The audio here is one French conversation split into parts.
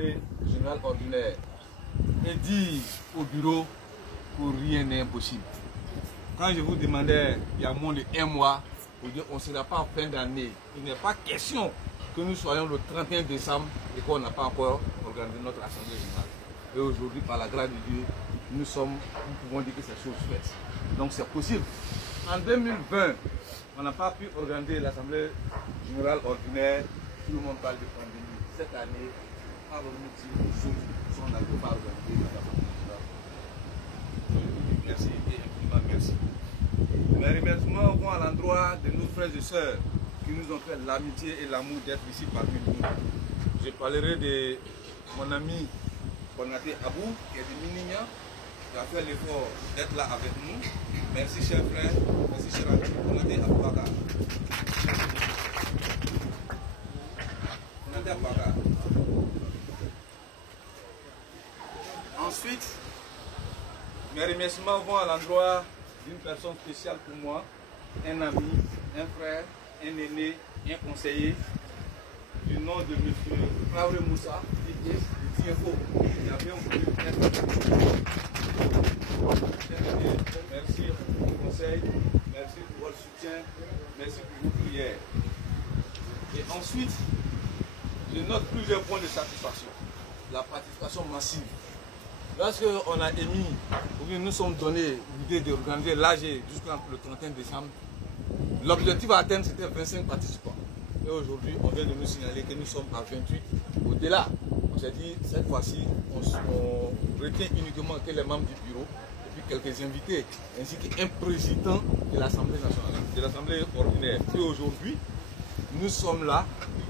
l'Assemblée générale ordinaire et dire au bureau que rien n'est impossible. Quand je vous demandais, il y a moins de 1 mois, pour dire qu'on ne sera pas en fin d'année, il n'est pas question que nous soyons le 31 décembre et qu'on n'a pas encore organisé notre Assemblée générale. Et aujourd'hui, par la grâce de Dieu, nous pouvons dire que c'est chose faite. Donc c'est possible. En 2020, on n'a pas pu organiser l'Assemblée générale ordinaire. Tout le monde parle de pandémie. Cette année, par le motif, on n'a pas organisé l'Assemblée générale. Merci et infiniment merci. Mes remerciements vont à l'endroit de nos frères et sœurs qui nous ont fait l'amitié et l'amour d'être ici parmi nous. Je parlerai de mon ami Konaté Abou, qui est de Minignan, qui a fait l'effort d'être là avec nous. Merci cher frère, merci cher ami Konaté Aboubakar. Konaté Aboubakar. Ensuite, mes remerciements vont à l'endroit d'une personne spéciale pour moi, un ami, un frère, un aîné, un conseiller, du nom de M. Traoré Moussa, qui est du TFO. Il a bien voulu être. Merci pour vos conseils, merci pour votre soutien, merci pour vos prières. Et ensuite, je note plusieurs points de satisfaction. La participation massive. Lorsqu'on a émis, ou bien nous sommes donnés l'idée d'organiser l'AG jusqu'au 31 décembre, l'objectif à atteindre c'était 25 participants. Et aujourd'hui, on vient de nous signaler que nous sommes à 28. Au-delà, on s'est dit, cette fois-ci, on retient uniquement que les membres du bureau, et puis quelques invités, ainsi qu'un président de l'Assemblée nationale, de l'Assemblée ordinaire. Et aujourd'hui, nous sommes là,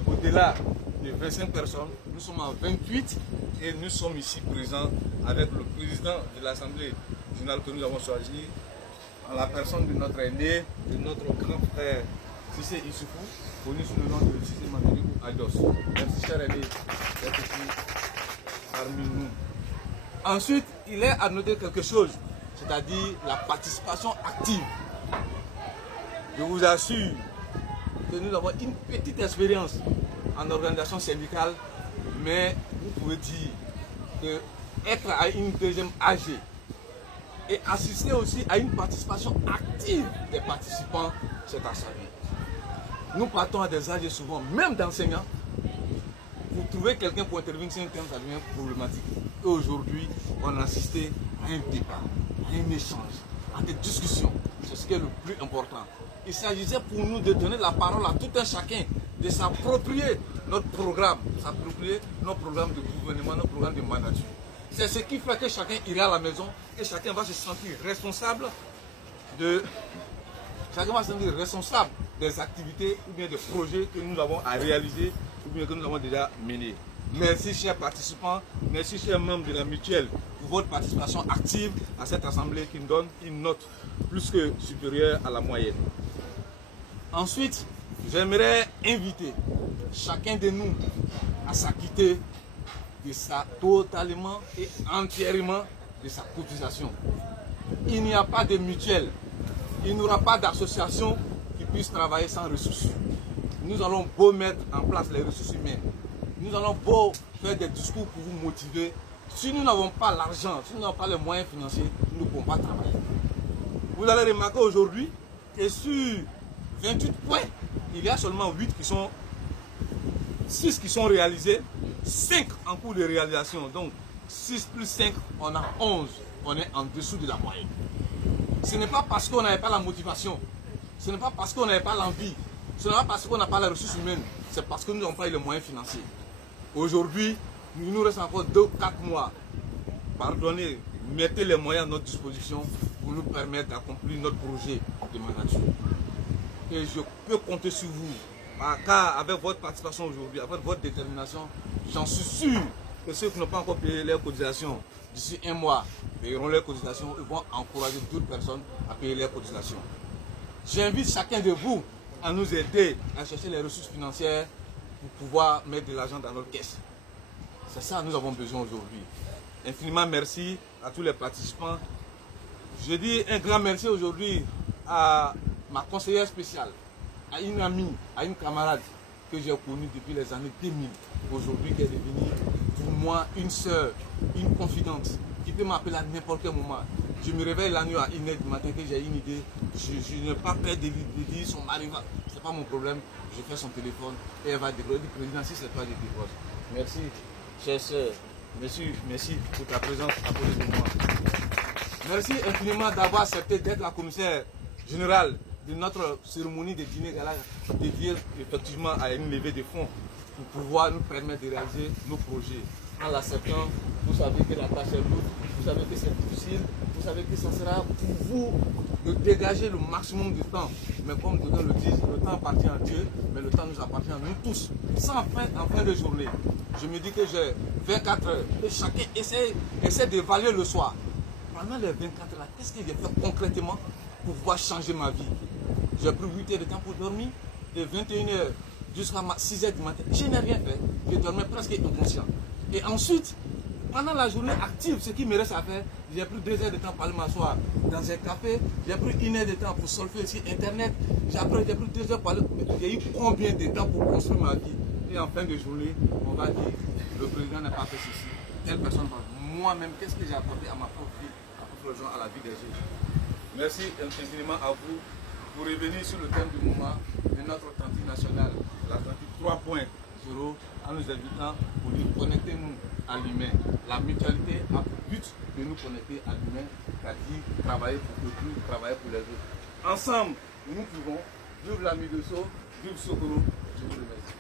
au-delà de 25 personnes, nous sommes à 28 et nous sommes ici présents avec le président de l'Assemblée générale que nous avons choisi, en la personne de notre aîné, de notre grand frère Sissé Issoufou, connu sous le nom de Sissé Mamiri ou Ados. Merci cher aîné d'être ici parmi nous. Ensuite, il est à noter quelque chose, c'est-à-dire la participation active. Je vous assure que nous avons une petite expérience en organisation syndicale, mais vous pouvez dire que être à une deuxième AG et assister aussi à une participation active des participants, c'est à saluer. Nous partons à des AG souvent, même d'enseignants, pour trouver quelqu'un pour intervenir sur un thème, ça devient problématique. Et aujourd'hui, on a assisté à un débat, à un échange, à des discussions. C'est ce qui est le plus important. Il s'agissait pour nous de donner la parole à tout un chacun, de s'approprier notre programme, s'approprier notre programme de gouvernement, notre programme de management. C'est ce qui fait que chacun ira à la maison et chacun va se sentir responsable des activités ou bien des projets que nous avons à réaliser ou bien que nous avons déjà menés. Merci chers participants, merci chers membres de la mutuelle pour votre participation active à cette assemblée qui nous donne une note plus que supérieure à la moyenne. Ensuite, j'aimerais inviter chacun de nous à s'acquitter de ça totalement et entièrement de sa cotisation. Il n'y a pas de mutuelle, il n'y aura pas d'association qui puisse travailler sans ressources. Nous allons beau mettre en place les ressources humaines, nous allons beau faire des discours pour vous motiver. Si nous n'avons pas l'argent, si nous n'avons pas les moyens financiers, nous ne pouvons pas travailler. Vous allez remarquer aujourd'hui que sur 28 points, il y a seulement 6 qui sont réalisés, 5 en cours de réalisation. Donc 6 plus 5, on a 11. On est en dessous de la moyenne. Ce n'est pas parce qu'on n'avait pas la motivation, ce n'est pas parce qu'on n'avait pas l'envie, ce n'est pas parce qu'on n'a pas les ressources humaines, c'est parce que nous n'avons pas eu les moyens financiers. Aujourd'hui, il nous reste encore 2 ou 4 mois. Pardonnez, mettez les moyens à notre disposition pour nous permettre d'accomplir notre projet de management. Et je peux compter sur vous, car avec votre participation aujourd'hui, avec votre détermination, j'en suis sûr que ceux qui n'ont pas encore payé leurs cotisations, d'ici 1 mois, payeront leurs cotisations et vont encourager d'autres personnes à payer leurs cotisations. J'invite chacun de vous à nous aider à chercher les ressources financières pour pouvoir mettre de l'argent dans notre caisse. C'est ça que nous avons besoin aujourd'hui. Infiniment merci à tous les participants. Je dis un grand merci aujourd'hui à ma conseillère spéciale, à une amie, à une camarade que j'ai connue depuis les années 2000, aujourd'hui qui est devenue pour moi une soeur, une confidente, qui peut m'appeler à n'importe quel moment. Je me réveille la nuit à 1h du matin que j'ai une idée. Je n'ai pas peur de dire son mari va. Ce n'est pas mon problème. Je fais son téléphone et elle va décrocher. Président, si c'est toi, je décroche. Merci, chère soeur. Merci pour ta présence à côté de moi. Merci infiniment d'avoir accepté d'être la commissaire générale de notre cérémonie de dîner gala dédiée effectivement à une levée de fonds pour pouvoir nous permettre de réaliser nos projets. En l'acceptant, vous savez que la tâche est lourde, vous savez que c'est difficile, vous savez que ça sera pour vous de dégager le maximum de temps. Mais comme d'autres le disent, le temps appartient à Dieu, mais le temps nous appartient à nous tous. Sans fin, en fin de journée, je me dis que j'ai 24 heures et chacun essaie d'évaluer le soir. Pendant les 24 heures, qu'est-ce que j'ai fait concrètement pour pouvoir changer ma vie? J'ai pris 8 heures de temps pour dormir, de 21 heures jusqu'à 6 heures du matin. Je n'ai rien fait, je dormais presque inconscient. Et ensuite, pendant la journée active, ce qui me reste à faire, j'ai pris 2 heures de temps pour aller m'asseoir dans un café, j'ai pris 1 heure de temps pour solfer sur Internet, j'ai pris 2 heures pour aller. J'ai eu combien de temps pour construire ma vie? Et en fin de journée, on va dire, le président n'a pas fait ceci, telle personne va. Moi-même, qu'est-ce que j'ai apporté à ma propre vie, à la vie des autres? Merci infiniment à vous pour revenir sur le thème du moment de notre Atlantique nationale, l'Atlantique 3.0, en nous invitant pour nous connecter nous à l'humain. La mutualité a pour but de nous connecter à l'humain, c'est-à-dire travailler pour autrui, travailler pour les autres. Ensemble, nous pouvons vivre la Midosso, vivre Sokoro. Je vous remercie.